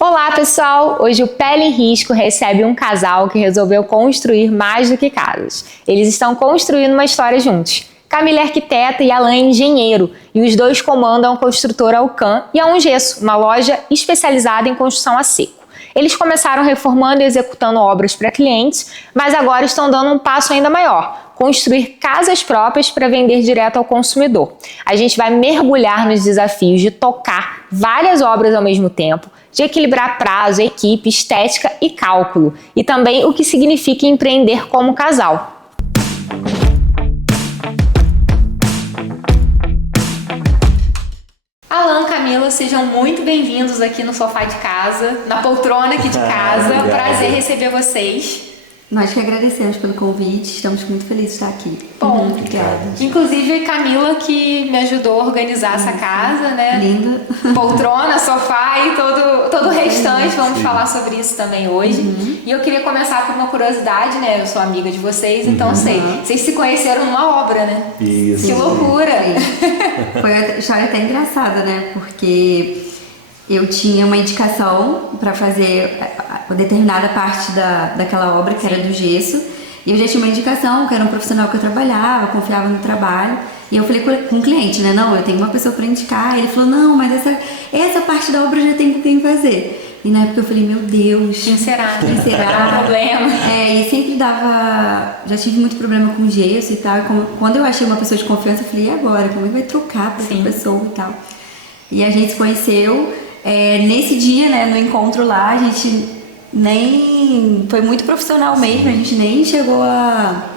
Olá pessoal, hoje o Pele em Risco recebe um casal que resolveu construir mais do que casas. Eles estão construindo uma história juntos. Camila é arquiteta e Alan é engenheiro, e os dois comandam a construtora Alcan e a Um Gesso, uma loja especializada em construção a seco. Eles começaram reformando e executando obras para clientes, mas agora estão dando um passo ainda maior: construir casas próprias para vender direto ao consumidor. A gente vai mergulhar nos desafios de tocar várias obras ao mesmo tempo, de equilibrar prazo, equipe, estética e cálculo, e também o que significa empreender como casal. Alan, Camila, sejam muito bem-vindos aqui no sofá de casa, na poltrona aqui de casa. Prazer receber vocês. Nós que agradecemos pelo convite, estamos muito felizes de estar aqui. Bom, obrigada. Inclusive Camila que me ajudou a organizar essa casa, né? Linda. Poltrona, sofá e todo o restante. Vamos falar sobre isso também hoje. E eu queria começar por uma curiosidade, né? Eu sou amiga de vocês, então sei. Vocês se conheceram numa obra, né? Isso. Que loucura! Foi uma história até engraçada, né? Porque eu tinha uma indicação para fazer uma determinada parte daquela obra, que era do gesso, e eu já tinha uma indicação, que era um profissional que eu trabalhava, confiava no trabalho, e eu falei com o cliente, né, não, eu tenho uma pessoa para indicar, e ele falou, não, mas essa parte da obra eu já tenho com quem fazer. E na época eu falei, meu Deus, quem será? Quem será? Não problema. E sempre já tive muito problema com gesso e tal, e quando eu achei uma pessoa de confiança, eu falei, e agora, como é que vai trocar para essa pessoa e tal? E a gente se conheceu. Nesse dia, né, no encontro lá, a gente nem... Foi muito profissional mesmo, a gente nem chegou a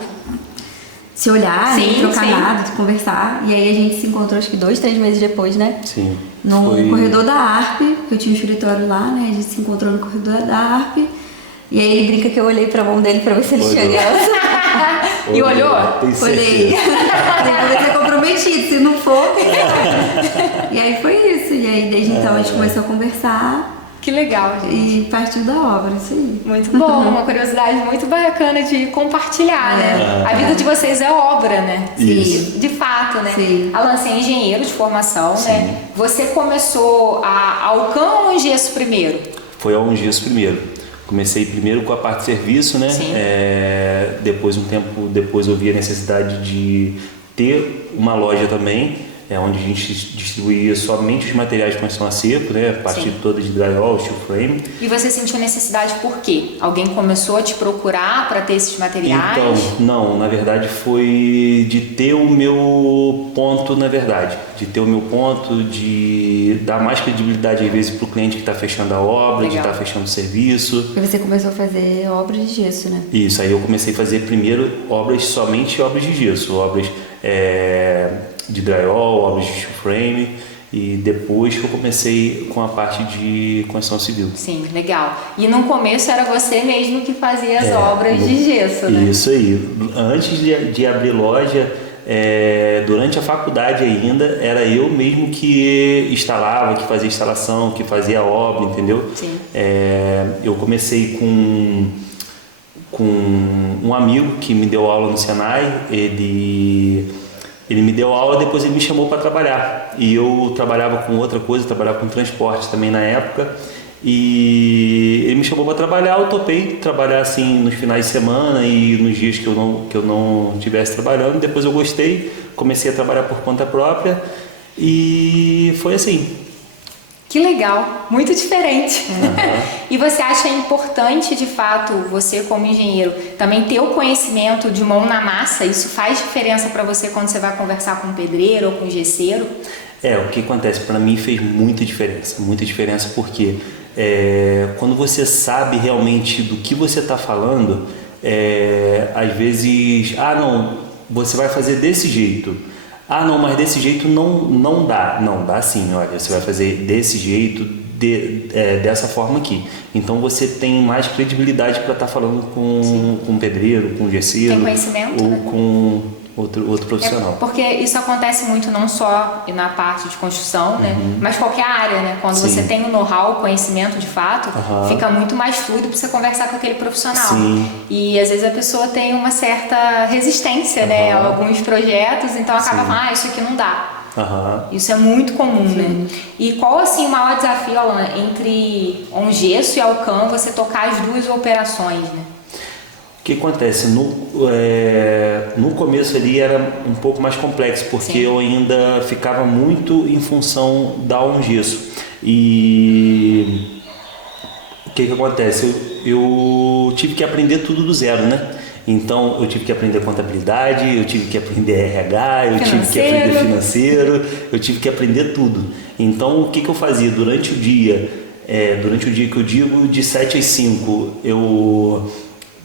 se olhar, nem trocar nada, conversar. E aí a gente se encontrou, acho que 2, 3 meses depois, né? Sim. No corredor da ARP, que eu tinha um escritório lá, né? A gente se encontrou no corredor da ARP. E aí ele brinca que eu olhei pra mão dele pra ver se ele tinha aliança. E olhou? Olhei. Depois vai ser comprometido, se não for. E aí foi isso. E aí desde então a gente começou a conversar. Que legal, gente. E partiu da obra, isso aí. Muito bom, uma curiosidade muito bacana de compartilhar, né? A vida de vocês é obra, né? Isso. De fato, né? Sim. Alan, você é engenheiro de formação, né? Você começou a Alcan ou Um Gesso primeiro? Foi a Um Gesso primeiro. Comecei primeiro com a parte de serviço, né? Depois, um tempo depois, eu vi a necessidade de ter uma loja também, onde a gente distribuía somente os materiais de construção a seco, né? A parte toda de drywall, steel frame. E você sentiu necessidade por quê? Alguém começou a te procurar para ter esses materiais? Então, não, na verdade foi de ter o meu ponto, de ter o meu ponto, de dar mais credibilidade às vezes para o cliente que está fechando a obra, de estar fechando o serviço. E você começou a fazer obras de gesso, né? Isso, aí eu comecei a fazer primeiro somente obras de gesso, obras de drywall, obras de steel frame, e depois que eu comecei com a parte de construção civil. Sim, legal. E no começo era você mesmo que fazia as obras de gesso, né? Isso aí. Antes de abrir loja, durante a faculdade ainda, era eu mesmo que instalava, que fazia instalação, que fazia a obra, entendeu? Sim. Eu comecei com um amigo que me deu aula no Senai. Ele me deu aula, depois ele me chamou para trabalhar. E eu trabalhava com outra coisa, trabalhava com transporte também na época. E ele me chamou para trabalhar, eu topei trabalhar assim nos finais de semana e nos dias que eu não estivesse trabalhando. Depois eu gostei, comecei a trabalhar por conta própria e foi assim. Que legal, muito diferente. E você acha importante, de fato, você como engenheiro, também ter o conhecimento de mão na massa? Isso faz diferença para você quando você vai conversar com um pedreiro ou com um gesseiro? O que acontece? Para mim fez muita diferença porque quando você sabe realmente do que você está falando, às vezes, não, você vai fazer desse jeito. Não, mas desse jeito não dá. Não, dá sim, olha, você vai fazer desse jeito, dessa forma aqui. Então você tem mais credibilidade para estar falando com um pedreiro, com um gesseiro. Tem conhecimento, ou né? com outro profissional. Porque isso acontece muito não só na parte de construção, né? Mas qualquer área, né? Quando você tem o know-how, o conhecimento de fato, fica muito mais fluido para você conversar com aquele profissional. Sim. E às vezes a pessoa tem uma certa resistência, né? A alguns projetos, então acaba falando, isso aqui não dá. Aham. Isso é muito comum, né? E qual, assim, o maior desafio, Alan, entre um gesso e Alcan, você tocar as duas operações, né? O que acontece? No começo ali era um pouco mais complexo, porque eu ainda ficava muito em função da um gesso. E o que acontece? Eu tive que aprender tudo do zero, né? Então eu tive que aprender contabilidade, eu tive que aprender RH, eu tive que aprender financeiro, eu tive que aprender tudo. Então o que eu fazia durante o dia? Durante o dia que eu digo de 7 às 5, eu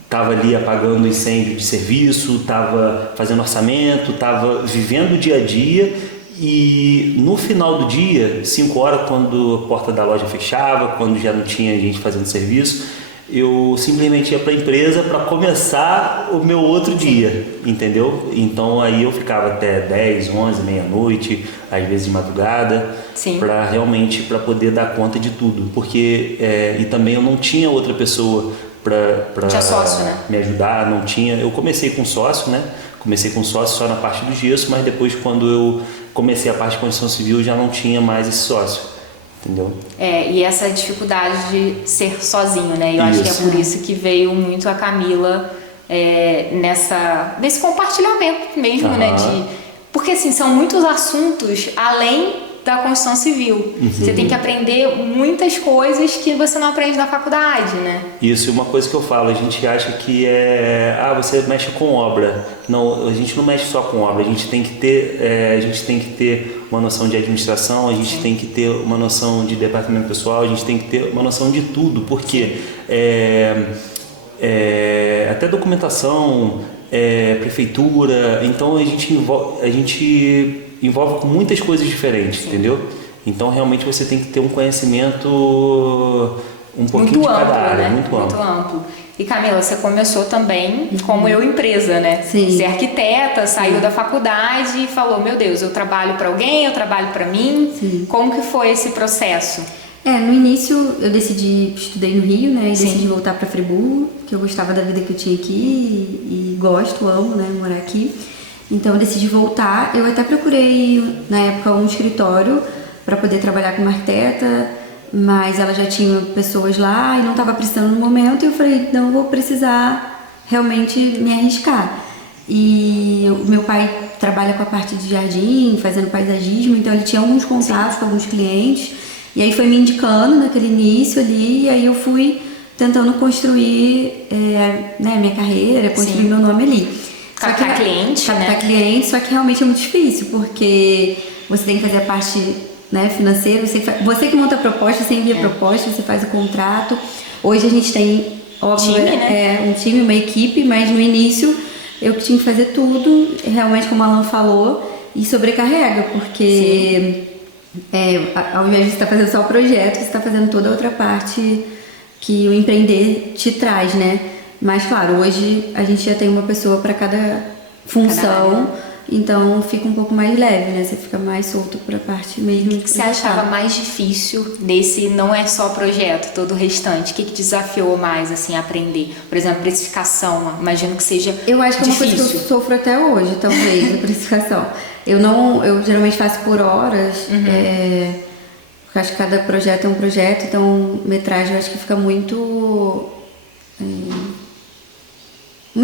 estava ali apagando incêndio de serviço, estava fazendo orçamento, estava vivendo o dia a dia. E no final do dia, 5 horas, quando a porta da loja fechava, quando já não tinha gente fazendo serviço, eu simplesmente ia para a empresa para começar o meu outro dia, entendeu? Então aí eu ficava até 10, 11, meia-noite, às vezes de madrugada, para poder dar conta de tudo, porque e também eu não tinha outra pessoa para me ajudar, não tinha. Eu comecei com sócio, né? Comecei com sócio só na parte do gesso, mas depois, quando eu comecei a parte de construção civil, já não tinha mais esse sócio, entendeu? E essa dificuldade de ser sozinho, né? Eu acho que é por isso que veio muito a Camila nesse compartilhamento mesmo, né? Porque, assim, são muitos assuntos além da construção civil. Você tem que aprender muitas coisas que você não aprende na faculdade, né? Isso, uma coisa que eu falo, a gente acha que você mexe com obra. Não, a gente não mexe só com obra, a gente tem que ter uma noção de administração, a gente tem que ter uma noção de departamento pessoal, a gente tem que ter uma noção de tudo, porque até documentação, prefeitura, então a gente envolve com muitas coisas diferentes, entendeu? Então realmente você tem que ter um conhecimento um pouquinho de cada área, né? Muito amplo. E Camila, você começou também como empresa, né? Sim. Você é arquiteta, saiu da faculdade e falou, meu Deus, eu trabalho para alguém, eu trabalho para mim. Sim. Como que foi esse processo? No início eu estudei no Rio, né? E decidi voltar para Friburgo, porque eu gostava da vida que eu tinha aqui e amo, né? Morar aqui. Então eu decidi voltar. Eu até procurei na época um escritório para poder trabalhar como arquiteta, mas ela já tinha pessoas lá e não estava precisando no momento. E eu falei, não vou precisar realmente me arriscar. E o meu pai trabalha com a parte de jardim, fazendo paisagismo, então ele tinha alguns contatos com alguns clientes. E aí foi me indicando naquele início ali, e aí eu fui tentando construir minha carreira, construir meu nome ali. Captar cliente, né? Captar cliente, só que realmente é muito difícil, porque você tem que fazer a parte, né, financeira, você que monta a proposta, você envia a proposta, você faz o contrato. Hoje a gente tem, óbvio, um time, uma equipe, mas no início eu que tinha que fazer tudo, realmente como a Alan falou, e sobrecarrega, porque ao invés de você estar fazendo só o projeto, você está fazendo toda a outra parte que o empreender te traz, né? Mas claro, hoje a gente já tem uma pessoa para cada função, então fica um pouco mais leve, né? Você fica mais solto para a parte mesmo. O que você achava mais difícil desse não é só projeto, todo o restante? O que desafiou mais, assim, aprender? Por exemplo, precificação, imagino que seja difícil. Eu acho que é uma coisa que eu sofro até hoje, talvez, a precificação. Eu geralmente faço por horas, porque acho que cada projeto é um projeto, então metragem eu acho que fica muito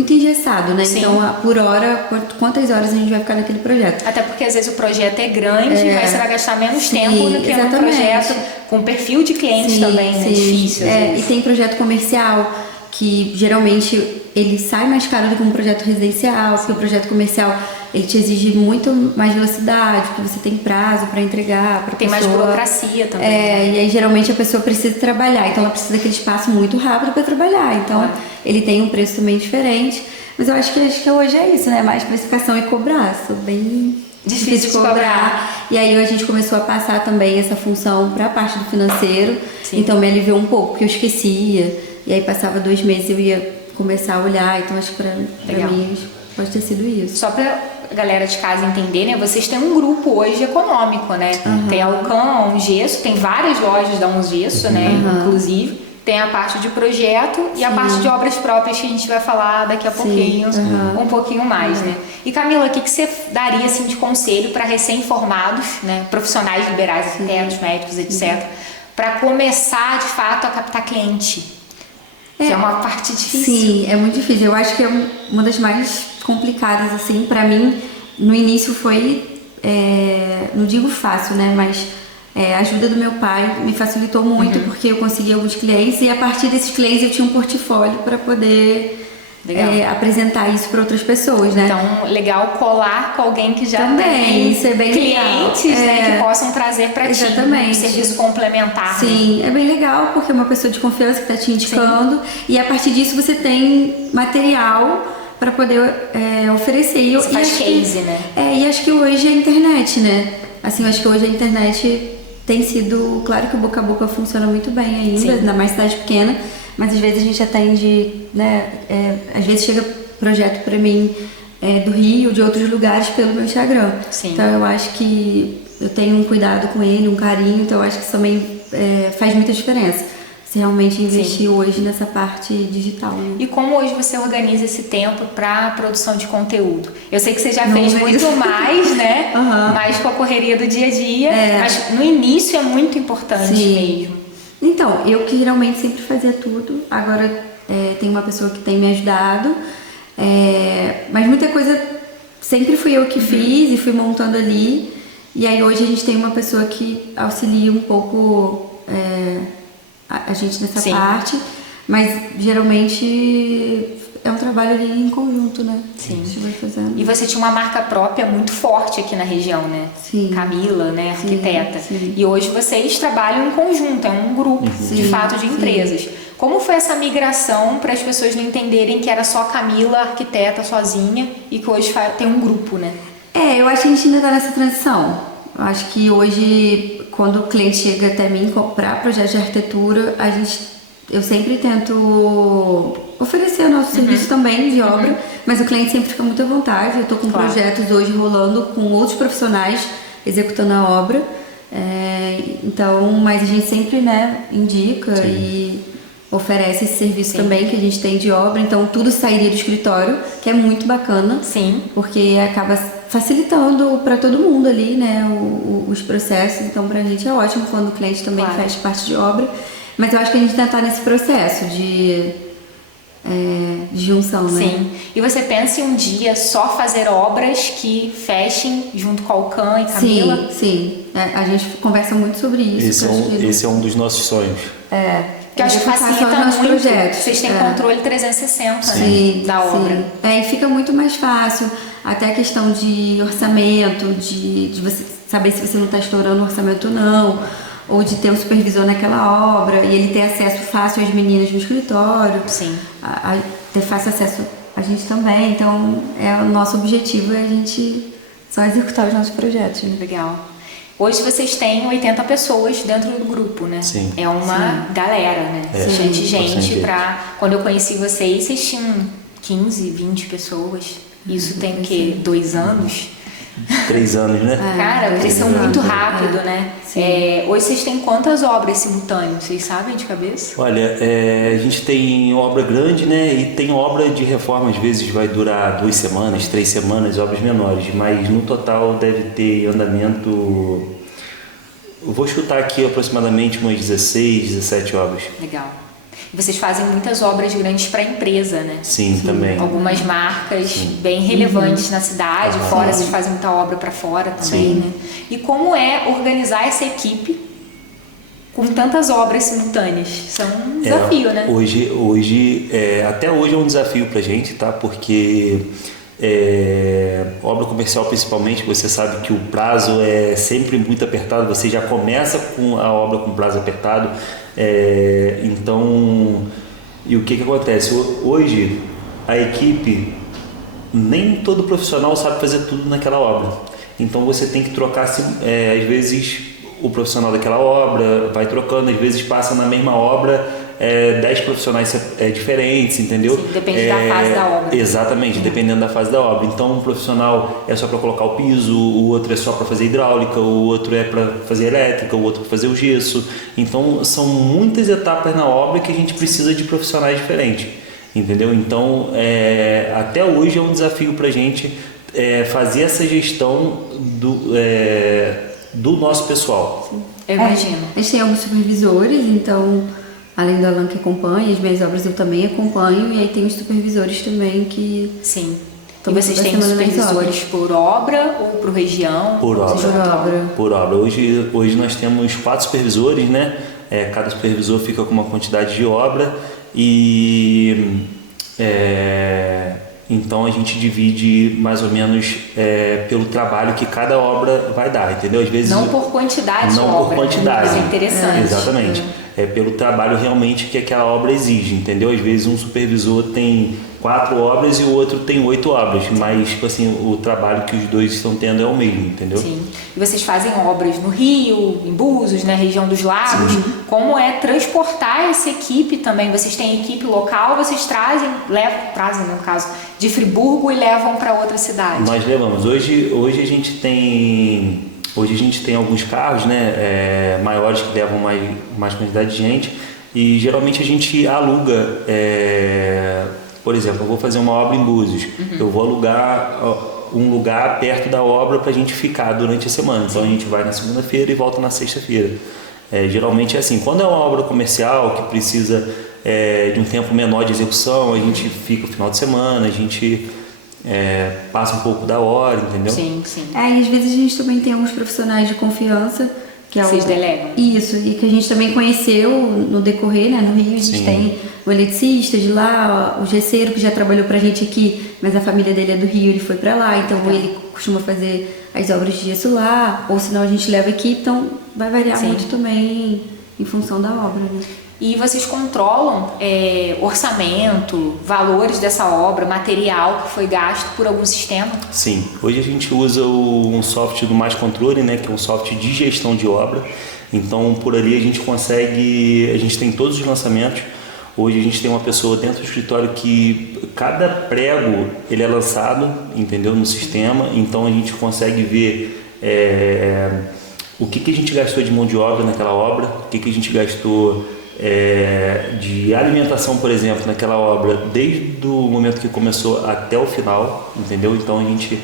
engessado, né? Sim. Então, por hora, quantas horas a gente vai ficar naquele projeto? Até porque às vezes o projeto é grande, mas você vai gastar menos tempo do que um projeto com perfil de cliente também, né? Difícil. E tem projeto comercial que geralmente ele sai mais caro do que um projeto residencial, porque o projeto comercial ele te exige muito mais velocidade, porque você tem prazo para entregar, tem mais burocracia também. E aí geralmente a pessoa precisa trabalhar, então ela precisa daquele espaço muito rápido para trabalhar, então ele tem um preço também diferente. Mas eu acho que hoje é isso, né? Mais precificação e cobrar, sou bem difícil de cobrar. E aí a gente começou a passar também essa função para a parte do financeiro, então me aliviou um pouco, porque eu esquecia, e aí passava 2 meses eu ia começar a olhar, então acho que para mim pode ter sido isso. Só para a galera de casa entender, né? Vocês têm um grupo hoje econômico, né? Tem a Alcan, a Um Gesso, tem várias lojas da Um Gesso, né? Inclusive. tem a parte de projeto e a parte de obras próprias que a gente vai falar daqui a pouquinho, um pouquinho mais, né? E Camila, o que você daria assim, de conselho para recém-formados, né, profissionais liberais, arquitetos, médicos, etc., para começar de fato a captar cliente? Que é uma parte difícil. Sim, é muito difícil. Eu acho que é uma das mais complicadas, assim, para mim. No início foi, não digo fácil, né, mas a ajuda do meu pai me facilitou muito, porque eu consegui alguns clientes e a partir desses clientes eu tinha um portfólio para poder apresentar isso para outras pessoas, né? Então, legal colar com alguém que já também, tem isso é bem clientes, legal. né, que possam trazer para ti. Exatamente. Um serviço complementar. Sim, é bem legal porque é uma pessoa de confiança que está te indicando e a partir disso você tem material para poder oferecer. Você faz case, né? E acho que hoje é a internet, né? Assim, eu acho que hoje a internet tem sido... Claro que o boca a boca funciona muito bem ainda, ainda mais cidade pequena, mas às vezes a gente atende, né? Às vezes chega projeto para mim do Rio, de outros lugares, pelo meu Instagram. Sim. Então eu acho que eu tenho um cuidado com ele, um carinho, então eu acho que isso também faz muita diferença. Se realmente investir hoje nessa parte digital. Né? E como hoje você organiza esse tempo para produção de conteúdo? Eu sei que você já fez muito mais, né? Mais com a correria do dia a dia, mas no início é muito importante mesmo. Então, eu que geralmente sempre fazia tudo, agora tem uma pessoa que tem me ajudado, mas muita coisa sempre fui eu que fiz e fui montando ali, e aí hoje a gente tem uma pessoa que auxilia um pouco a gente nessa parte, mas geralmente é um trabalho ali em conjunto, né? Sim. A gente vai fazendo. E você tinha uma marca própria muito forte aqui na região, né? Sim. Camila, né? Arquiteta. Sim. E hoje vocês trabalham em conjunto, é um grupo, de fato, de empresas. Como foi essa migração para as pessoas não entenderem que era só Camila, arquiteta, sozinha, e que hoje tem um grupo, né? Eu acho que a gente ainda está nessa transição. Eu acho que hoje, quando o cliente chega até mim para projeto de arquitetura, eu sempre tento oferecer o nosso serviço também de obra, mas o cliente sempre fica muito à vontade. Eu estou com projetos hoje rolando com outros profissionais executando a obra, então, mas a gente sempre, né, indica e oferece esse serviço também que a gente tem de obra, então tudo sairia do escritório, que é muito bacana, porque acaba facilitando para todo mundo ali, né, os processos, então pra gente é ótimo quando o cliente também faz parte de obra, mas eu acho que a gente ainda tá nesse processo de junção, né? Sim. E você pensa em um dia só fazer obras que fechem junto com a Alcan e Camila? Sim. A gente conversa muito sobre isso. Esse é um dos nossos sonhos. Que eu acho que facilita muito. Projetos. Vocês têm controle 360 né, da obra. E fica muito mais fácil. Até a questão de orçamento, de você saber se você não está estourando o orçamento ou não, ou de ter um supervisor naquela obra e ele ter acesso fácil às meninas no escritório. Sim. Ter fácil acesso a gente também. Então, o nosso objetivo é a gente só executar os nossos projetos. Né? Legal. Hoje vocês têm 80 pessoas dentro do grupo, né? Sim. É uma galera, né? Gente. Quando eu conheci vocês tinham 15, 20 pessoas. Isso tem o quê? 2 anos? 3 anos, né? Cara, cresceu muito rápido, né? Hoje vocês têm quantas obras simultâneas? Vocês sabem de cabeça? Olha, a gente tem obra grande, né? E tem obra de reforma, às vezes vai durar 2 semanas, 3 semanas, obras menores. Mas no total deve ter andamento... Eu vou chutar aqui aproximadamente umas 16, 17 obras. Legal. E vocês fazem muitas obras grandes para a empresa, né? Sim, também. Algumas marcas bem relevantes na cidade, fora vocês fazem muita obra para fora também, né? E como é organizar essa equipe com tantas obras simultâneas? Isso é um desafio, né? Até hoje é um desafio pra gente, tá? Porque obra comercial principalmente, você sabe que o prazo é sempre muito apertado, você já começa com a obra com prazo apertado, então, e o que acontece? Hoje a equipe, nem todo profissional sabe fazer tudo naquela obra, então você tem que trocar, às vezes o profissional daquela obra vai trocando, às vezes passa na mesma obra 10 profissionais diferentes, entendeu? Sim, depende da fase da obra. Exatamente, dependendo da fase da obra. Então, um profissional é só para colocar o piso, o outro é só para fazer hidráulica, o outro é para fazer elétrica, o outro para fazer o gesso. Então, são muitas etapas na obra que a gente precisa de profissionais diferentes, entendeu? Então, até hoje é um desafio para a gente fazer essa gestão do nosso pessoal. Sim, eu imagino. A gente tem alguns supervisores, então, além do Alan que acompanha, as minhas obras eu também acompanho, e aí tem os supervisores também que... Sim. E Então, vocês têm supervisores por obra ou por região? Por obra. Por obra. Hoje nós temos 4 supervisores, né? Cada supervisor fica com uma quantidade de obra e então a gente divide mais ou menos pelo trabalho que cada obra vai dar, entendeu? Às vezes não por quantidade de obra. Não por quantidade. Isso é interessante. Exatamente. É pelo trabalho realmente que aquela obra exige, entendeu? Às vezes um supervisor tem 4 obras e o outro tem 8 obras, mas tipo assim, o trabalho que os dois estão tendo é o mesmo, entendeu? Sim. E vocês fazem obras no Rio, em Búzios, na região dos lagos. Sim. Como é transportar essa equipe também? Vocês têm equipe local, vocês trazem no caso, de Friburgo e levam para outra cidade? Nós levamos. Hoje a gente tem alguns carros, né, maiores que levam mais quantidade de gente, e geralmente a gente aluga, por exemplo, eu vou fazer uma obra em Búzios, eu vou alugar um lugar perto da obra para a gente ficar durante a semana. Então a gente vai na segunda-feira e volta na sexta-feira. Geralmente é assim, quando é uma obra comercial que precisa de um tempo menor de execução, a gente fica o final de semana, a gente passa um pouco da hora, entendeu? Sim, sim. E às vezes a gente também tem alguns profissionais de confiança que vocês delegam. Isso, e que a gente também conheceu no decorrer, né? No Rio a gente tem o eletricista de lá, o gesseiro que já trabalhou pra gente aqui, mas a família dele é do Rio, ele foi pra lá, então ele costuma fazer as obras de gesso lá, ou senão a gente leva a equipe, então vai variar muito também em função da obra, né? E vocês controlam orçamento, valores dessa obra, material que foi gasto por algum sistema? Sim. Hoje a gente usa um software do Mais Controle, né, que é um software de gestão de obra. Então, por ali a gente tem todos os lançamentos. Hoje a gente tem uma pessoa dentro do escritório que cada prego ele é lançado, entendeu, no sistema. Então a gente consegue ver o que a gente gastou de mão de obra naquela obra, o que a gente gastou de alimentação, por exemplo, naquela obra, desde o momento que começou até o final, entendeu? Então a gente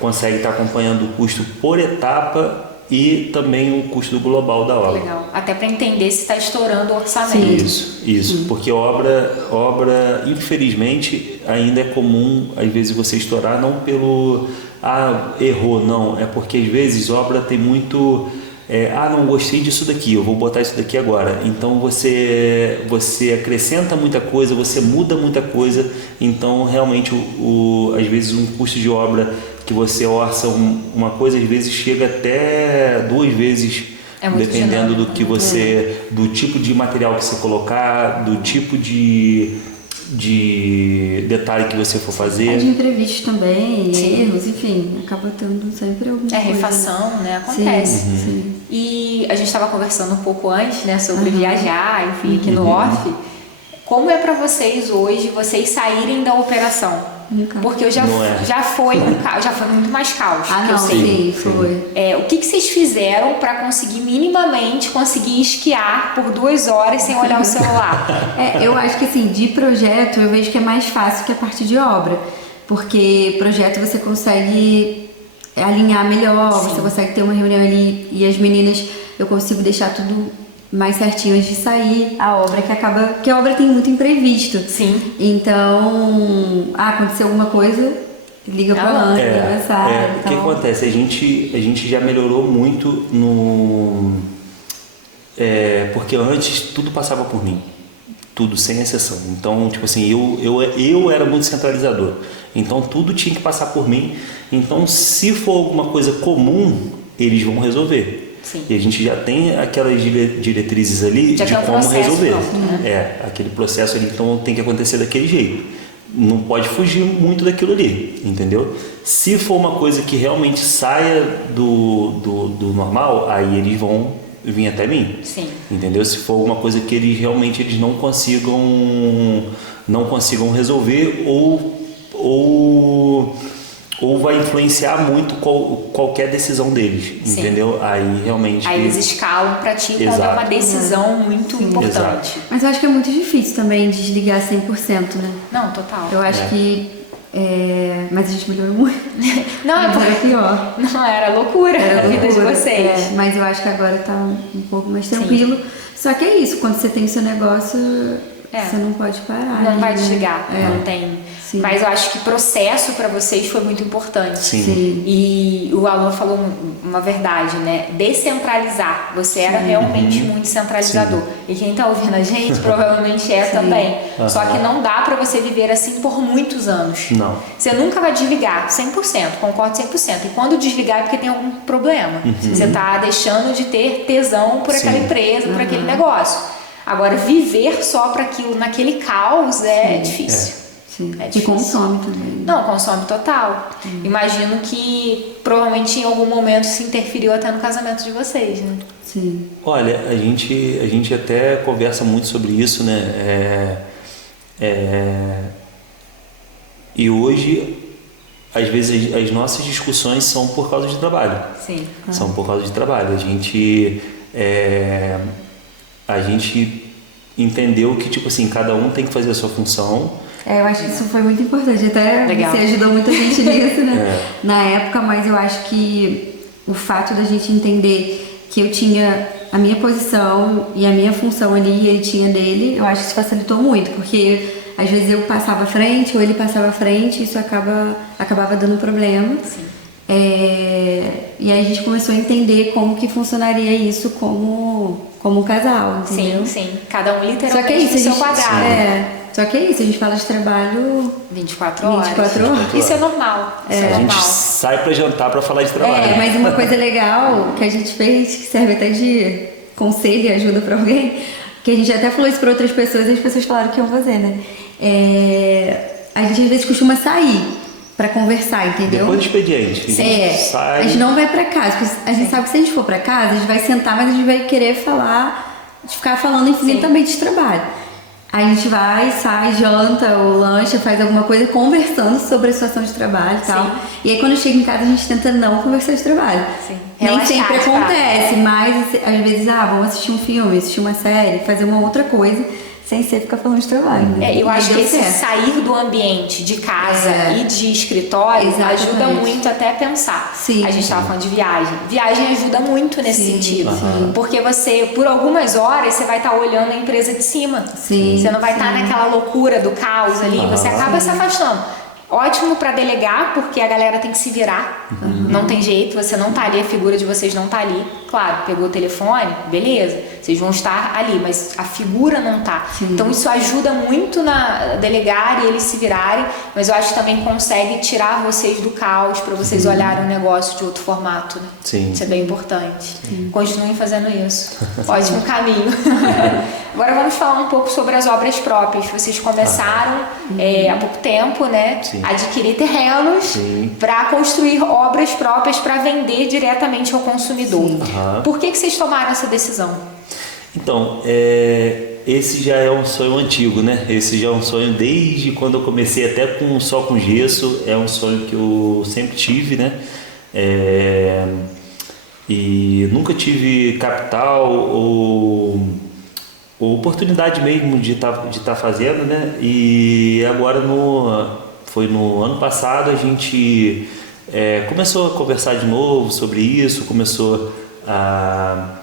consegue estar acompanhando o custo por etapa e também o custo global da obra. Legal. Até para entender se está estourando o orçamento. Isso. Porque obra, infelizmente, ainda é comum, às vezes, você estourar, não pelo errou, não. É porque, às vezes, obra tem muito... não gostei disso daqui, eu vou botar isso daqui agora. Então você acrescenta muita coisa, você muda muita coisa. Então realmente às vezes um custo de obra que você orça uma coisa, às vezes chega até 2 vezes, dependendo do que do tipo de material que você colocar, do tipo de detalhe que você for fazer. De imprevistos também, erros, enfim, acaba tendo sempre alguma coisa. Refação, né? Acontece. Sim. E a gente estava conversando um pouco antes, né, sobre viajar, enfim, aqui no off. Como é para vocês hoje, vocês saírem da operação? Porque eu já foi muito mais caos. Eu sei. Foi. O que vocês fizeram para conseguir minimamente esquiar por 2 horas sem olhar o celular? Eu acho que assim, de projeto eu vejo que é mais fácil que a parte de obra, porque projeto você consegue alinhar melhor, você consegue ter uma reunião ali e as meninas, eu consigo deixar tudo mais certinho antes de sair a obra, que a obra tem muito imprevisto. Sim. Então, aconteceu alguma coisa, liga pra lá, liga mensagem. O que acontece? A gente já melhorou muito porque antes tudo passava por mim. Tudo, sem exceção. Então, tipo assim, eu era muito centralizador. Então, tudo tinha que passar por mim. Então, se for alguma coisa comum, eles vão resolver. Sim. E a gente já tem aquelas diretrizes ali de como resolver. Aquele processo ali, então tem que acontecer daquele jeito. Não pode fugir muito daquilo ali, entendeu? Se for uma coisa que realmente saia do normal, aí eles vão vir até mim. Sim. Entendeu? Se for alguma coisa que eles realmente não consigam resolver ou vai influenciar muito qualquer decisão deles, sim, entendeu? Aí realmente... Aí eles escalam pra ti quando é uma decisão muito importante. Exato. Mas eu acho que é muito difícil também desligar 100%, né? Não, total. Eu acho que... mas a gente melhorou muito. Não, era pior. Não, era loucura a vida de vocês. Mas eu acho que agora tá um pouco mais tranquilo. Sim. Só que é isso, quando você tem o seu negócio, você não pode parar. Não vai desligar, não tem... Sim. Mas eu acho que processo para vocês foi muito importante. Sim. E o Alan falou uma verdade, né? Descentralizar. Você era realmente muito centralizador. Sim. E quem tá ouvindo a gente provavelmente também. Só que não dá para você viver assim por muitos anos. Não. Você nunca vai desligar 100%, concordo 100%. E quando desligar é porque tem algum problema. Você tá deixando de ter tesão por aquela empresa, por aquele negócio. Agora, viver só para aquilo, naquele caos, é difícil. Sim. E consome também. Não, consome total. Imagino que provavelmente em algum momento se interferiu até no casamento de vocês, né? Sim. Olha, a gente até conversa muito sobre isso, né? E hoje, às vezes, as nossas discussões são por causa de trabalho. Sim. São por causa de trabalho. A gente entendeu que, tipo assim, cada um tem que fazer a sua função. Eu acho que isso foi muito importante, até você ajudou muita gente nisso, né? Na época, mas eu acho que o fato da gente entender que eu tinha a minha posição e a minha função ali e ele tinha dele, eu acho que isso facilitou muito, porque às vezes eu passava à frente ou ele passava à frente e isso acabava dando problema. Sim. E aí a gente começou a entender como que funcionaria isso como um casal, entendeu? Sim. Cada um literalmente no seu quadrado. Só que é isso, a gente fala de trabalho 24 horas. Isso é normal. A gente sai pra jantar pra falar de trabalho. Mas uma coisa legal que a gente fez, que serve até de conselho e ajuda pra alguém, que a gente até falou isso pra outras pessoas e as pessoas falaram que iam fazer, né? A gente às vezes costuma sair pra conversar, entendeu? Depois do expediente. A gente não vai pra casa, porque a gente sabe que se a gente for pra casa, a gente vai sentar, mas a gente vai querer ficar falando infinitamente de trabalho. Aí a gente vai, sai, janta ou lancha, faz alguma coisa conversando sobre a situação de trabalho e tal. E aí quando chega em casa a gente tenta não conversar de trabalho. Nem sempre acontece, mas às vezes, vamos assistir um filme, assistir uma série, fazer uma outra coisa, sem ser ficar falando de trabalho. Né? Eu acho que esse sair do ambiente de casa e de escritório ajuda muito até a pensar. Sim. A gente estava falando de viagem. Viagem ajuda muito nesse sentido. Porque você, por algumas horas, você vai estar olhando a empresa de cima. Sim. Você não vai estar naquela loucura do caos ali, você acaba se afastando. Ótimo para delegar, porque a galera tem que se virar. Não tem jeito, você não tá ali, a figura de vocês não tá ali. Claro, pegou o telefone, beleza, vocês vão estar ali, mas a figura não tá. Então isso ajuda muito na delegar e eles se virarem, mas eu acho que também consegue tirar vocês do caos para vocês olharem o negócio de outro formato, né? Sim. Isso é bem importante. Continuem fazendo isso. Ótimo caminho. Agora vamos falar um pouco sobre as obras próprias. Vocês começaram há pouco tempo, né? Adquirir terrenos para construir obras próprias para vender diretamente ao consumidor. Por que vocês tomaram essa decisão? Então, esse já é um sonho antigo, né? Esse já é um sonho desde quando eu comecei, até só com gesso. É um sonho que eu sempre tive, né? E nunca tive capital ou oportunidade mesmo de tá fazendo, né? E agora foi no ano passado a gente começou a conversar de novo sobre isso, começou a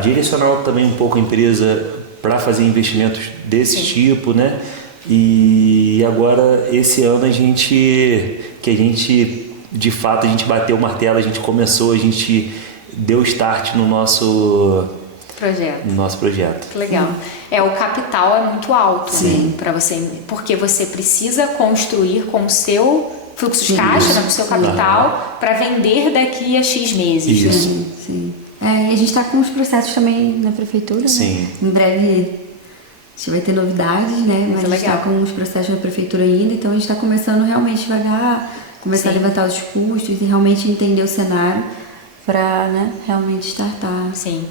direcionar também um pouco a empresa para fazer investimentos desse tipo, né? E agora esse ano a gente de fato a gente bateu o martelo, a gente começou, a gente deu start no nosso projeto. Que legal. O capital é muito alto, né, para você, porque você precisa construir com o seu fluxo de caixa, com o seu capital, para vender daqui a X meses. Isso. Sim. E a gente está com os processos também na prefeitura, né? Em breve a gente vai ter novidades, né? Mas a gente está com os processos na prefeitura ainda, então a gente está começando realmente devagar, começar a levantar os custos e realmente entender o cenário para, né, realmente startar. Sim.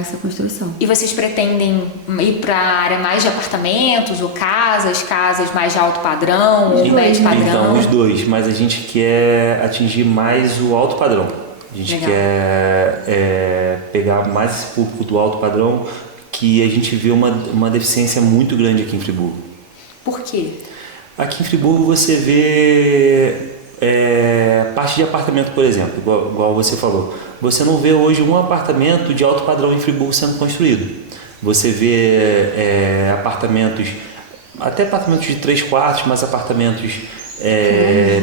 essa construção. E vocês pretendem ir para a área mais de apartamentos ou casas mais de alto padrão ou médio padrão? Então, os dois, mas a gente quer atingir mais o alto padrão. A gente quer pegar mais esse público do alto padrão, que a gente vê uma deficiência muito grande aqui em Friburgo. Por quê? Aqui em Friburgo você vê parte de apartamento, por exemplo, igual você falou. Você não vê hoje um apartamento de alto padrão em Friburgo sendo construído. Você vê apartamentos, até apartamentos de 3 quartos, mas apartamentos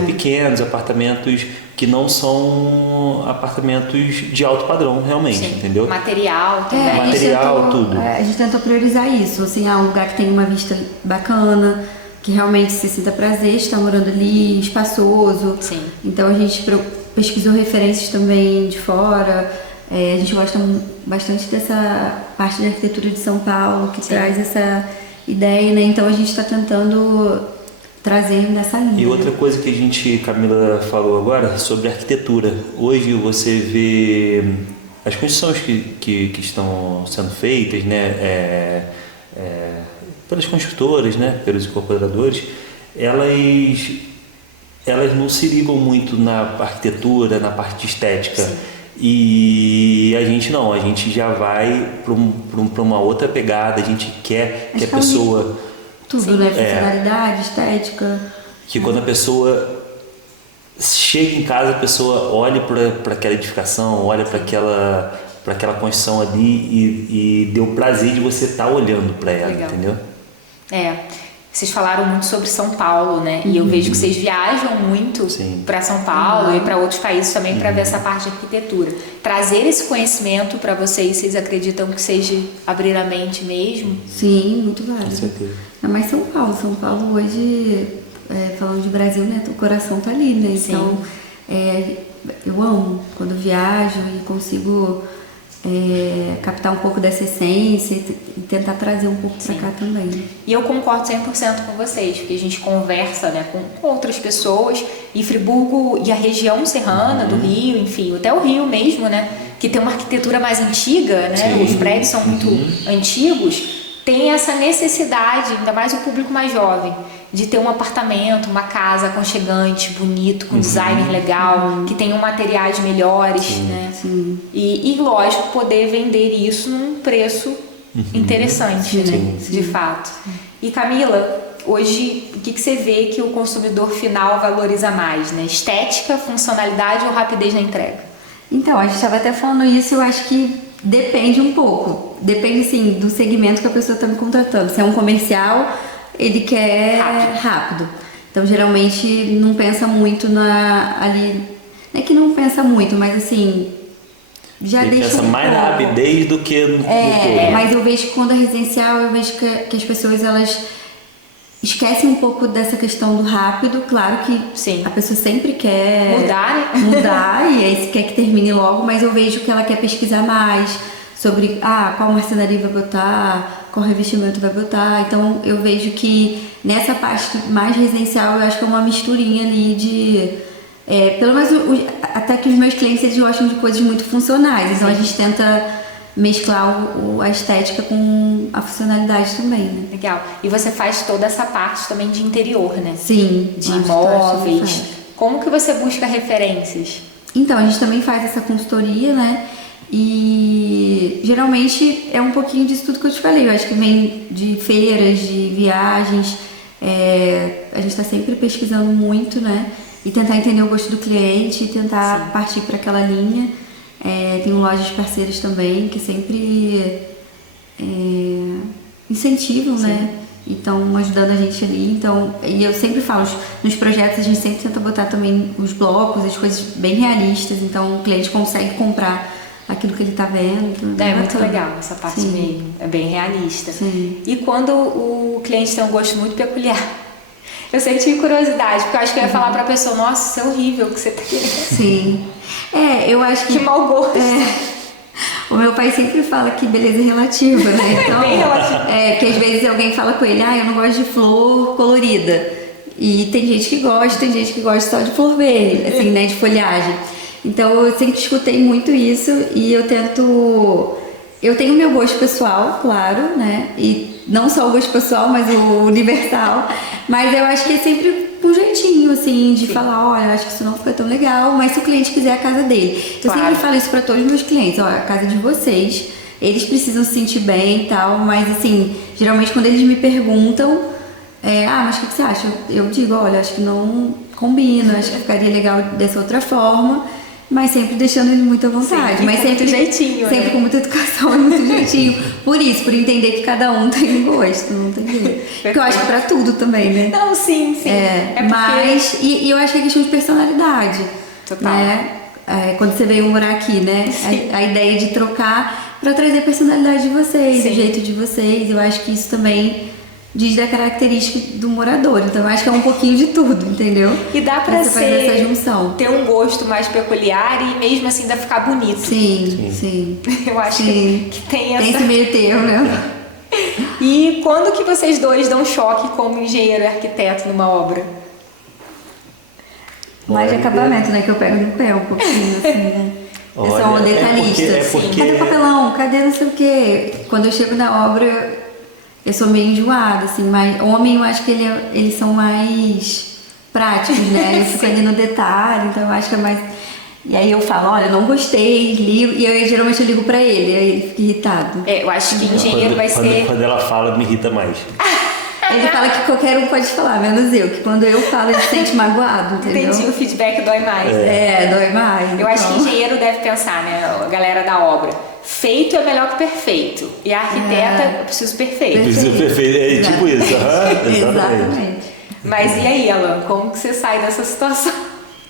pequenos, apartamentos que não são apartamentos de alto padrão realmente. Sim. Entendeu? Material também. Material, tudo. A gente tentou priorizar isso, assim, um lugar que tem uma vista bacana, que realmente se sinta prazer estar morando ali, espaçoso. Sim. Então a gente pesquisou referências também de fora. A gente gosta bastante dessa parte da arquitetura de São Paulo, que traz essa ideia, né? Então a gente está tentando trazer nessa linha. E outra coisa que Camila falou agora, sobre arquitetura. Hoje você vê as construções que estão sendo feitas, né? Pelas construtoras, né? Pelos incorporadores, elas não se ligam muito na arquitetura, na parte estética. Sim. E a gente já vai para uma outra pegada. A gente quer que a pessoa... Tudo, né? Funcionalidade, estética. Que quando a pessoa chega em casa, a pessoa olha para aquela edificação, olha para aquela construção ali e dê o prazer de você estar olhando para ela. Legal. Entendeu? Vocês falaram muito sobre São Paulo, né? E eu vejo que vocês viajam muito para São Paulo e para outros países também para ver essa parte de arquitetura. Trazer esse conhecimento para vocês acreditam que seja abrir a mente mesmo? Sim, muito válido. Com certeza. Mas São Paulo hoje, falando de Brasil, né? O coração tá ali, né? Sim. Então, eu amo quando viajo e consigo captar um pouco dessa essência e tentar trazer um pouco para cá também. E eu concordo 100% com vocês, porque a gente conversa, né, com outras pessoas, e Friburgo e a região serrana do Rio, enfim, até o Rio mesmo, né, que tem uma arquitetura mais antiga, né, os prédios são muito antigos, tem essa necessidade, ainda mais o público mais jovem, de ter um apartamento, uma casa aconchegante, bonito, com design legal, que tenham materiais melhores, né? Sim. E lógico, poder vender isso num preço interessante, né? Sim. De fato. E Camila, hoje, o que você vê que o consumidor final valoriza mais, né? Estética, funcionalidade ou rapidez na entrega? Então, a gente estava até falando isso, eu acho que depende um pouco. Depende, sim, do segmento que a pessoa está me contratando. Se é um comercial, ele quer rápido. Então, geralmente, não pensa muito ali... Não é que não pensa muito, mas assim... Já ele deixa pensa mais na rapidez do que no todo. Mas eu vejo que quando é residencial, eu vejo que as pessoas, elas esquecem um pouco dessa questão do rápido. Claro que a pessoa sempre quer mudar e aí quer que termine logo, mas eu vejo que ela quer pesquisar mais sobre qual marcenaria vai botar, qual revestimento vai botar. Então eu vejo que nessa parte mais residencial, eu acho que é uma misturinha ali de... pelo menos até que os meus clientes, eles gostam de coisas muito funcionais. Então a gente tenta mesclar a estética com a funcionalidade também, né? Legal. E você faz toda essa parte também de interior, né? Sim. De imóveis. Como que você busca referências? Então, a gente também faz essa consultoria, né? E geralmente é um pouquinho disso tudo que eu te falei. Eu acho que vem de feiras, de viagens. A gente está sempre pesquisando muito, né? E tentar entender o gosto do cliente e tentar partir para aquela linha. Tem lojas parceiras também que sempre incentivam, né? Então, ajudando a gente ali. Então, e eu sempre falo, nos projetos a gente sempre tenta botar também os blocos, as coisas bem realistas. Então, o cliente consegue comprar aquilo que ele está vendo. Então, é muito legal essa parte mesmo. É bem realista. Sim. E quando o cliente tem um gosto muito peculiar? Eu sempre tive curiosidade, porque eu acho que eu ia falar pra pessoa, nossa, isso é horrível o que você tá querendo. Sim. Eu acho que... Que mau gosto. O meu pai sempre fala que beleza é relativa, né? Então, bem relativo. Que às vezes alguém fala com ele, eu não gosto de flor colorida. E tem gente que gosta só de flor verde, assim, né, de folhagem. Então eu sempre escutei muito isso e eu tento eu tenho o meu gosto pessoal, claro, né? E não só o gosto pessoal, mas o universal. Mas eu acho que é sempre um jeitinho, assim, de falar, olha, eu acho que isso não fica tão legal, mas se o cliente quiser a casa dele. Eu sempre falo isso pra todos os meus clientes, olha, a casa de vocês, eles precisam se sentir bem e tal, mas assim, geralmente quando eles me perguntam, mas o que você acha? Eu digo, olha, acho que não combina, acho que ficaria legal dessa outra forma. Mas sempre deixando ele muito à vontade. Sim, mas com sempre muito jeitinho, sempre né? com muita educação e muito jeitinho. Por entender que cada um tem um gosto, não tem jeito. Porque eu acho que pra tudo também, né? Não, sim. Porque... Mas, e eu acho que é questão de personalidade. Total. Né? Quando você veio morar aqui, né? A ideia de trocar pra trazer a personalidade de vocês, o jeito de vocês. Eu acho que isso também diz da característica do morador. Então eu acho que é um pouquinho de tudo, entendeu? E dá pra você faz essa junção. ter um gosto mais peculiar e mesmo assim ainda ficar bonito. Sim. Eu acho que tem essa... Tem esse meio termo, né? E quando que vocês dois dão choque como engenheiro e arquiteto numa obra? Mais de acabamento, né? Que eu pego no pé um pouquinho, assim, né? Eu sou uma detalhista. Cadê o papelão? Cadê não sei o quê? Quando eu chego na obra... Eu sou meio enjoada, assim, mas homem eu acho que eles são mais práticos, né? Eu fico ali no detalhe, então eu acho que é mais... E aí eu falo, olha, não gostei, ligo, e eu geralmente eu ligo pra ele, aí ele fica irritado. Eu acho que engenheiro vai ser... Quando ela fala, me irrita mais. Ele fala que qualquer um pode falar, menos eu, que quando eu falo ele se sente magoado, entendeu? Entendi, o feedback dói mais. Dói mais. Eu acho que engenheiro deve pensar, né, a galera da obra, feito é melhor que perfeito. E a arquiteta, eu preciso perfeito. Preciso perfeito, é tipo isso. Exatamente. Mas e aí, Alan, como que você sai dessa situação?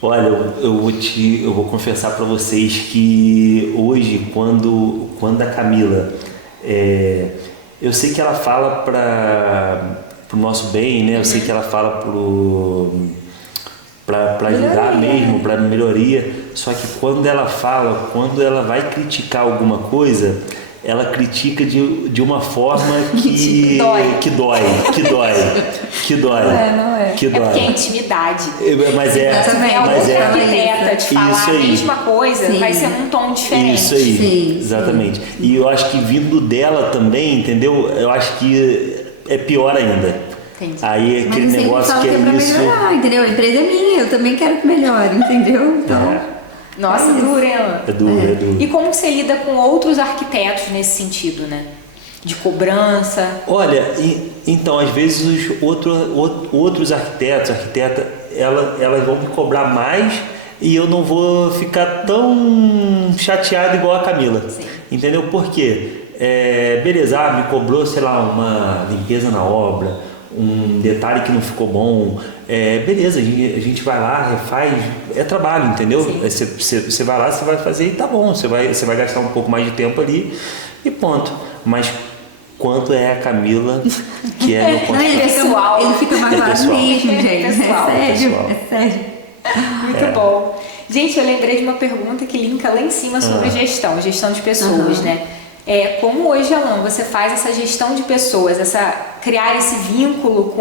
Olha, eu vou confessar para vocês que hoje, quando a Camila, eu sei que ela fala pro nosso bem, né? Eu sei que ela fala para ajudar mesmo, para melhoria. Só que quando ela vai criticar alguma coisa, ela critica de uma forma que dói. Não é. Que dói. Porque é intimidade. Mas outra arquiteta te falar a aí. mesma coisa, vai ser num tom diferente. Isso aí, Sim, exatamente. sim. E eu acho que vindo dela também, entendeu? Eu acho que é pior ainda. Entendi. Aí aquele negócio que é pra isso. melhorar, entendeu? A empresa é minha, eu também quero que melhore, entendeu? Então... Nossa, duro, hein, Alan? É duro. E como você lida com outros arquitetos nesse sentido, né? De cobrança? Olha, então, às vezes os outros arquitetas, elas vão me cobrar mais e eu não vou ficar tão chateado igual a Camila. Sim. Entendeu? Por quê? Beleza, me cobrou, sei lá, uma limpeza na obra, um detalhe que não ficou bom. Beleza, a gente vai lá, refaz, é trabalho, entendeu? Você vai lá, você vai fazer e tá bom, você vai gastar um pouco mais de tempo ali e ponto. Mas quanto é a Camila, que é no ponto pessoal. Ele fica magoado mesmo, gente. Pessoal. É sério. Muito bom. Gente, eu lembrei de uma pergunta que linka lá em cima sobre gestão de pessoas, né? Como hoje, Alan, você faz essa gestão de pessoas, criar esse vínculo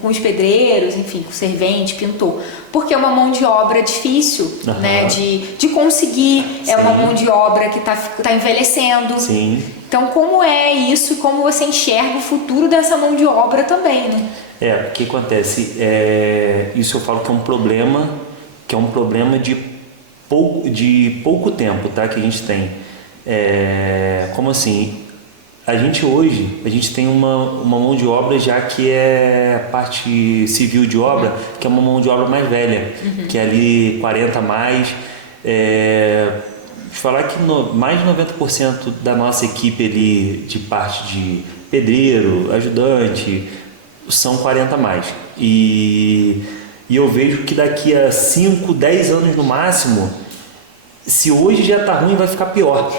com os pedreiros, enfim, com o servente, pintor, porque é uma mão de obra difícil, né, de conseguir, é uma mão de obra que tá envelhecendo. Sim. Então, como é isso e como você enxerga o futuro dessa mão de obra também, né? O que acontece? Isso eu falo que é um problema de pouco tempo, tá, que a gente tem. Como assim? A gente tem uma mão de obra já que é a parte civil de obra, que é uma mão de obra mais velha, que é ali 40 a mais. Falar que mais de 90% da nossa equipe ali de parte de pedreiro, ajudante, são 40 a mais. E eu vejo que daqui a 5, 10 anos no máximo, se hoje já tá ruim, vai ficar pior.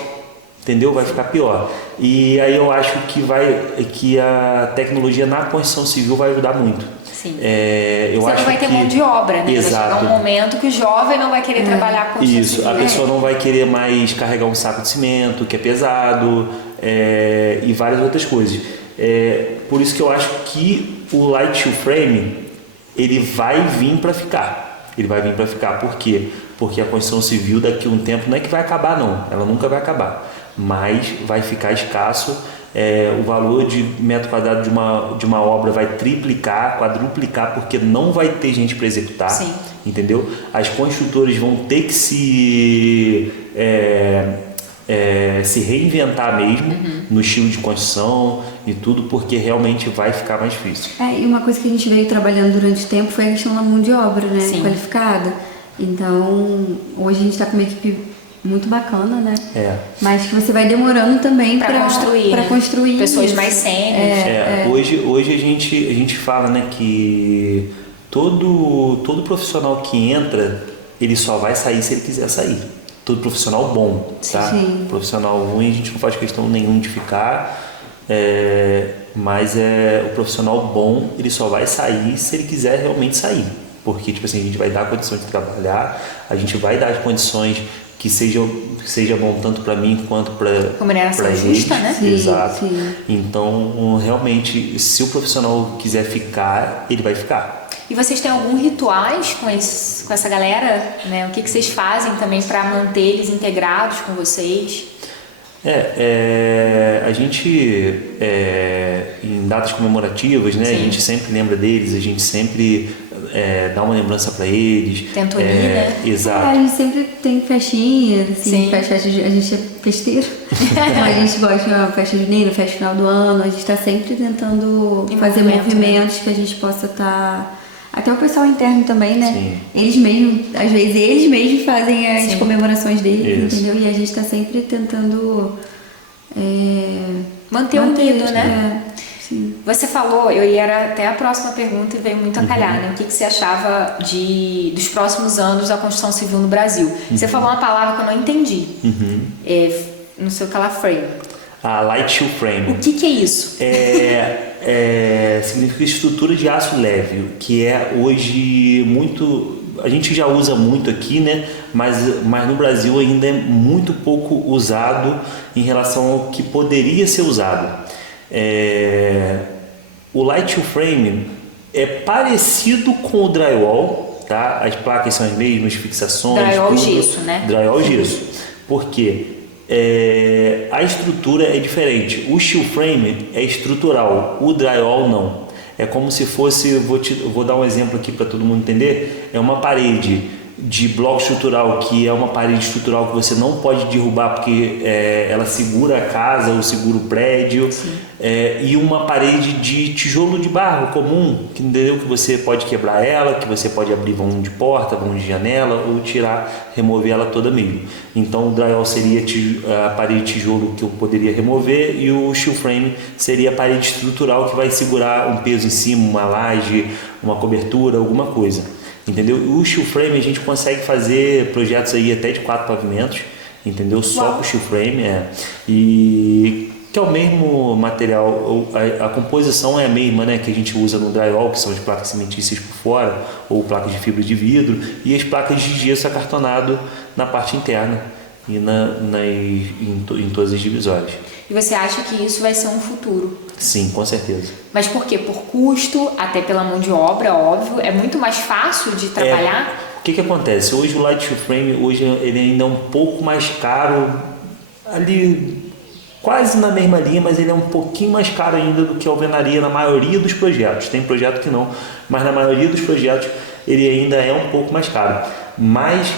Entendeu? Vai ficar pior. E aí eu acho que a tecnologia na construção civil vai ajudar muito. Sim. Você não vai ter mão de obra, né? Exato. Vai chegar um momento que o jovem não vai querer trabalhar com construção civil. Isso, a pessoa não vai querer mais carregar um saco de cimento, que é pesado, e várias outras coisas. Por isso que eu acho que o Light to Frame, ele vai vir para ficar. Por quê? Porque a construção civil daqui a um tempo não é que vai acabar, não. Ela nunca vai acabar. mas vai ficar escasso. O valor de metro quadrado de uma obra vai triplicar, quadruplicar, porque não vai ter gente para executar. Sim. Entendeu? As construtoras vão ter que se reinventar mesmo no estilo de construção e tudo, porque realmente vai ficar mais difícil. E uma coisa que a gente veio trabalhando durante o tempo foi a questão da mão de obra, né? Sim. Qualificada. Então, hoje a gente está com uma equipe muito bacana, né? Mas que você vai demorando também para construir pessoas isso. mais sêniores. Hoje a gente fala, né, que todo profissional que entra, ele só vai sair se ele quiser sair. Todo profissional bom, tá? Sim. Profissional ruim a gente não faz questão nenhuma de ficar, mas o profissional bom, ele só vai sair se ele quiser realmente sair. Porque, tipo assim, a gente vai dar condições de trabalhar, a gente vai dar as condições que seja bom tanto para mim quanto para remuneração justa, né? Sim, Exato. sim. Então, realmente, se o profissional quiser ficar, ele vai ficar. E vocês têm algum rituais com essa galera, né? O que vocês fazem também para manter eles integrados com vocês? A gente, em datas comemorativas, né? A gente sempre lembra deles, a gente sempre dá uma lembrança para eles. Tenta unir, né? Exato. A gente sempre tem festinhas, assim, Sim. a gente é festeiro. A gente gosta de uma festa junina, festa final do ano, a gente está sempre tentando fazer movimentos que a gente possa estar... Até o pessoal interno também, né? Sim. Eles mesmos, às vezes eles mesmos fazem as Sim. comemorações deles, Isso. entendeu? E a gente está sempre tentando Manter unido, eles, né? Sim. Você falou, eu ia até a próxima pergunta e veio muito a calhar, né? O que você achava dos próximos anos da construção civil no Brasil? Você falou uma palavra que eu não entendi. Não sei o que ela frame. A light steel frame. O que é isso? Significa estrutura de aço leve, que é hoje muito... A gente já usa muito aqui, né? Mas no Brasil ainda é muito pouco usado em relação ao que poderia ser usado. O light steel frame é parecido com o drywall, tá? As placas são as mesmas, fixações... Drywall gesso, né? Drywall gesso. Por quê? A estrutura é diferente. O steel frame é estrutural, o drywall não. É como se fosse, vou dar um exemplo aqui para todo mundo entender, é uma parede de bloco estrutural, que é uma parede estrutural que você não pode derrubar porque ela segura a casa ou segura o prédio, e uma parede de tijolo de barro comum, que você pode quebrar ela, que você pode abrir vão de porta, vão de janela, ou remover ela toda mesmo. Então o drywall seria a parede de tijolo que eu poderia remover, e o steel frame seria a parede estrutural que vai segurar um peso em cima, uma laje, uma cobertura, alguma coisa. Entendeu? O steel frame a gente consegue fazer projetos aí até de 4 pavimentos, entendeu? Só com o steel frame, e que é o mesmo material, a composição é a mesma, né, que a gente usa no drywall, que são as placas cimentícias por fora, ou placas de fibra de vidro, e as placas de gesso acartonado na parte interna e em todas as divisórias. E você acha que isso vai ser um futuro? Sim, com certeza. Mas por quê? Por custo, até pela mão de obra, óbvio. É muito mais fácil de trabalhar? O que acontece? Hoje o light steel frame, ele ainda é um pouco mais caro, ali quase na mesma linha, mas ele é um pouquinho mais caro ainda do que a alvenaria na maioria dos projetos. Tem projeto que não, mas na maioria dos projetos ele ainda é um pouco mais caro. Mas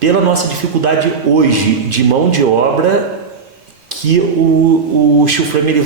pela nossa dificuldade hoje de mão de obra, que o steel frame ele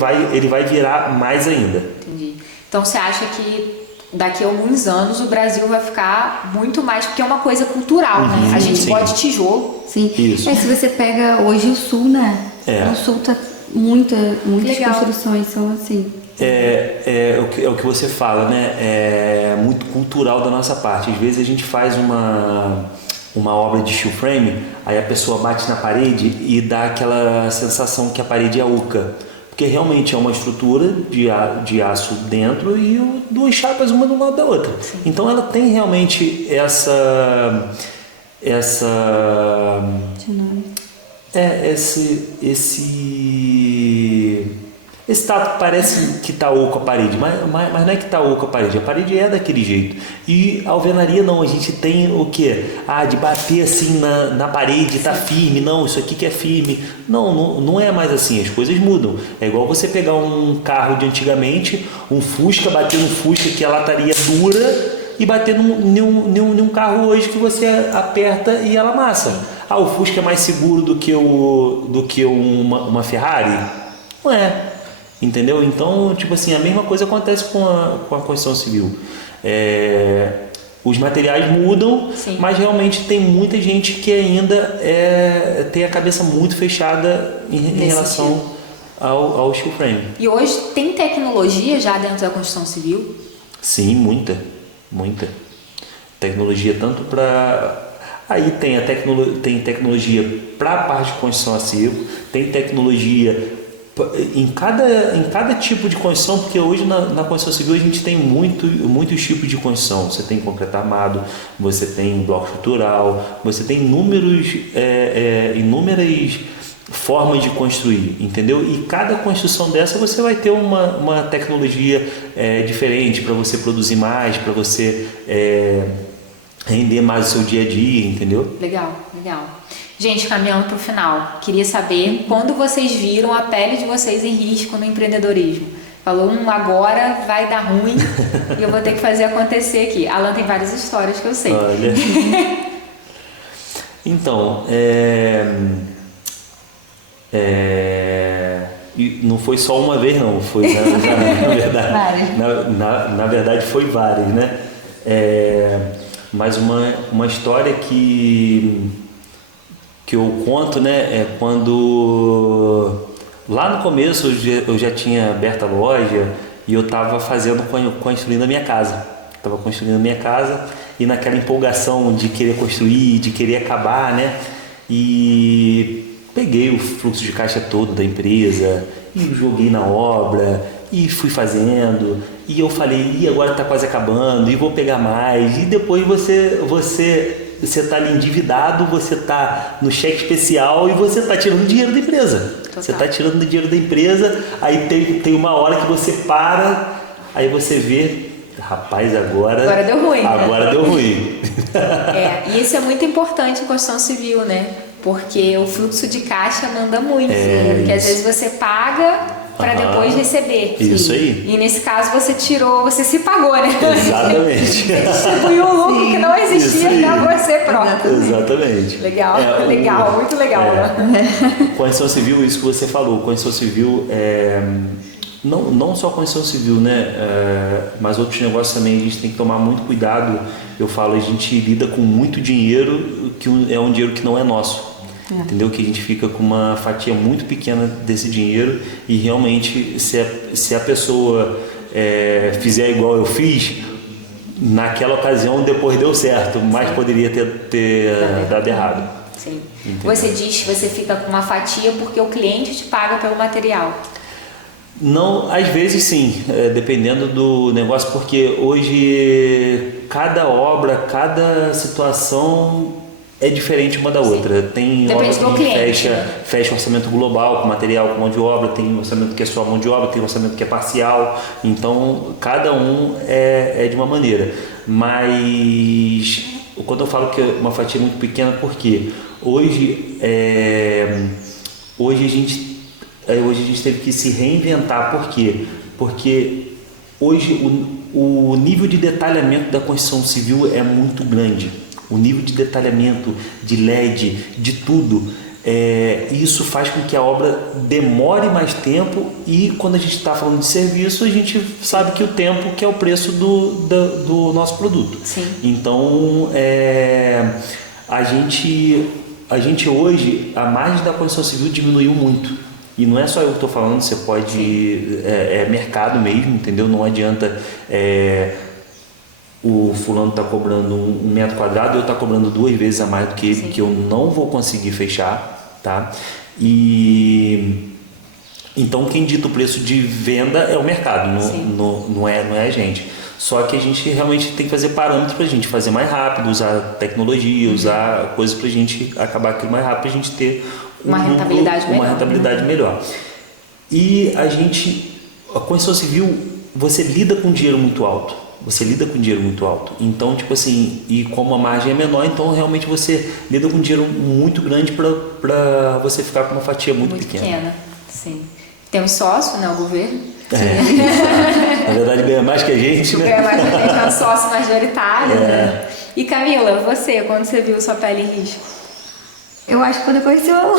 vai virar mais ainda. Entendi. Então você acha que daqui a alguns anos o Brasil vai ficar muito mais, porque é uma coisa cultural, né? A gente pode tijolo. Sim. Isso. Se você pega hoje o Sul, né? O Sul tá muitas Legal. construções são assim. É o que você fala, né? É muito cultural da nossa parte. Às vezes a gente faz uma obra de steel frame, aí a pessoa bate na parede e dá aquela sensação que a parede é oca, porque realmente é uma estrutura de aço dentro e duas chapas uma do lado da outra. Sim. Então ela tem realmente essa Esse tato parece que tá oco a parede, mas não é que tá oco a parede é daquele jeito. E a alvenaria não, a gente tem o quê? De bater assim na parede, tá firme, não, isso aqui que é firme. Não é mais assim, as coisas mudam. É igual você pegar um carro de antigamente, um Fusca, bater no Fusca que a lataria dura e bater num carro hoje que você aperta e ela amassa. O Fusca é mais seguro do que uma Ferrari? Não é. Entendeu? Então, tipo assim, a mesma coisa acontece com a construção civil. Os materiais mudam, sim, mas realmente tem muita gente que ainda tem a cabeça muito fechada em relação ao steel frame. E hoje tem tecnologia já dentro da construção civil? Sim, muita. Tecnologia tanto para... Aí tem tecnologia para a parte de construção a seco, tem tecnologia em cada tipo de construção, porque hoje na construção civil a gente tem muitos tipos de construção. Você tem concreto armado, você tem bloco estrutural, você tem inúmeras formas de construir, entendeu? E cada construção dessa você vai ter uma tecnologia diferente para você produzir mais, para você render mais o seu dia a dia, entendeu? Legal. Gente, caminhando para o final, queria saber quando vocês viram a pele de vocês em risco no empreendedorismo. Falou, agora vai dar ruim e eu vou ter que fazer acontecer aqui. Alan tem várias histórias que eu sei. Olha. Então, não foi só uma vez não, foi na verdade foi várias, né? Mas uma história que eu conto, né, é quando lá no começo eu já tinha aberto a loja e eu estava construindo a minha casa. Estava construindo a minha casa e naquela empolgação de querer construir, de querer acabar, né? E peguei o fluxo de caixa todo da empresa e joguei na obra e fui fazendo. E eu falei, agora está quase acabando e vou pegar mais. E depois você está ali endividado, você está no cheque especial e você está tirando dinheiro da empresa. Total. Você está tirando dinheiro da empresa, aí tem uma hora que você para, aí você vê, rapaz, agora deu ruim. Agora deu ruim. E isso é muito importante em construção civil, né? Porque o fluxo de caixa manda muito, né? Porque às vezes você paga para depois receber. Isso aí. E nesse caso você se pagou, né? Exatamente. Você distribuiu o lucro que não existia para você próprio. Exatamente. Legal, muito legal. Construção civil, isso que você falou, construção civil não só construção civil, né? Mas outros negócios também a gente tem que tomar muito cuidado. Eu falo, a gente lida com muito dinheiro que é um dinheiro que não é nosso. Entendeu? Que a gente fica com uma fatia muito pequena desse dinheiro e realmente se a pessoa fizer igual eu fiz, naquela ocasião depois deu certo, mas poderia ter dado errado. Sim. Entendeu? Você diz que você fica com uma fatia porque o cliente te paga pelo material. Não, às vezes sim, dependendo do negócio, porque hoje cada obra, cada situação é diferente uma da outra. Tem obra que fecha orçamento global com material, com mão de obra, tem orçamento que é só mão de obra, tem orçamento que é parcial, então cada um é de uma maneira. Mas quando eu falo que é uma fatia muito pequena, porque hoje a gente teve que se reinventar. Por quê? Porque hoje o nível de detalhamento da construção civil é muito grande. O nível de detalhamento, de LED, de tudo, isso faz com que a obra demore mais tempo e quando a gente está falando de serviço, a gente sabe que o tempo que é o preço do nosso produto. Sim. Então, a gente hoje, a margem da construção civil diminuiu muito. E não é só eu que estou falando, você pode... É mercado mesmo, entendeu? Não adianta... o fulano está cobrando 1 metro quadrado, eu estou cobrando 2 vezes a mais do que ele, que eu não vou conseguir fechar, tá? E então quem dita o preço de venda é o mercado, não é a gente. Só que a gente realmente tem que fazer parâmetros para a gente fazer mais rápido, usar tecnologia, usar coisas para a gente acabar aquilo mais rápido, para a gente ter uma rentabilidade melhor. Uma rentabilidade melhor. E a construção civil, você lida com dinheiro muito alto. Então, tipo assim, e como a margem é menor, então realmente você lida com dinheiro muito grande para você ficar com uma fatia muito pequena. Sim. Tem um sócio, né? O governo. Na verdade, ganha mais que a gente, né? Ganha mais que a gente, é um sócio majoritário, né? E Camila, você, quando você viu sua pele em risco? Eu acho que quando eu conheci o Alan.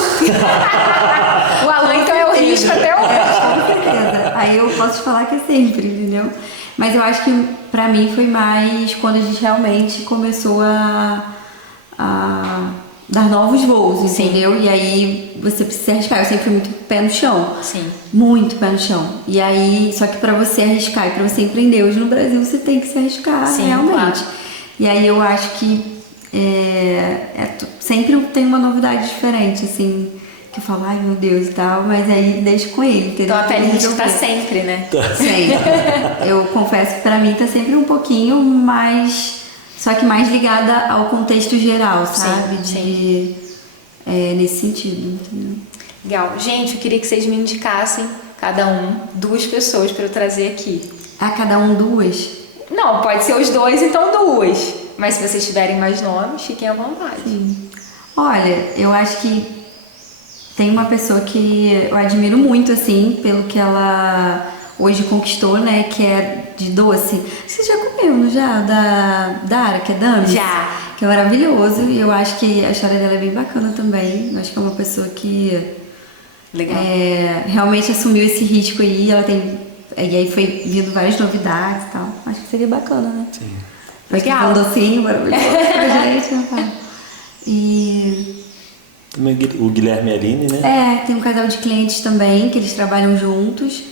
O Alan, então, é o risco até hoje. Com certeza. Aí eu posso te falar que é sempre, entendeu? Mas eu acho que pra mim foi mais quando a gente realmente começou a dar novos voos, entendeu? E aí você precisa arriscar. Eu sempre fui muito pé no chão. Sim. Muito pé no chão. E aí, só que pra você arriscar e pra você empreender hoje no Brasil, você tem que se arriscar realmente. Claro. E aí eu acho que sempre tem uma novidade diferente, assim, que eu falo, ai meu Deus e tal, mas aí deixo com ele, entendeu? Então a pele risco tá sempre, né? Sempre. Eu confesso que pra mim tá sempre um pouquinho mais, só que mais ligada ao contexto geral, sabe? Sim. Nesse sentido, entendeu? Legal. Gente, eu queria que vocês me indicassem, cada um, 2 pessoas pra eu trazer aqui. Cada um 2? Não, pode ser os 2, então 2. Mas se vocês tiverem mais nomes, fiquem à vontade. Sim. Olha, eu acho que tem uma pessoa que eu admiro muito, assim, pelo que ela hoje conquistou, né? Que é de doce. Você já comeu, não já? Da Dara, que é Dami? Já. Que é maravilhoso. E eu acho que a história dela é bem bacana também. Eu acho que é uma pessoa que... Legal. Realmente assumiu esse risco aí. Ela tem... E aí foi vindo várias novidades e tal. Acho que seria bacana, né? Sim. Legal. Um docinho maravilhoso pra gente, né? E... Também o Guilherme e a Aline, né? Tem um casal de clientes também, que eles trabalham juntos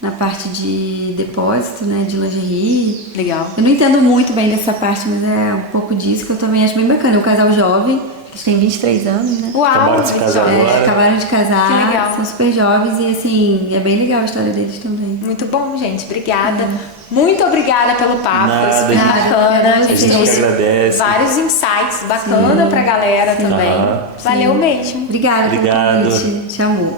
na parte de depósito, né, de lingerie. Legal. Eu não entendo muito bem dessa parte, mas é um pouco disso que eu também acho bem bacana. É um casal jovem, eles têm 23 anos, né? Uau! Acabaram de se casar agora. Acabaram de casar, Que legal. são super jovens e assim, é bem legal a história deles também. Muito bom, gente. Obrigada. Muito obrigada pelo papo. Nada, Super bacana. a gente trouxe agradece. vários insights bacana pra galera também. Valeu mesmo. Obrigada Obrigado. pelo convite. Te amo.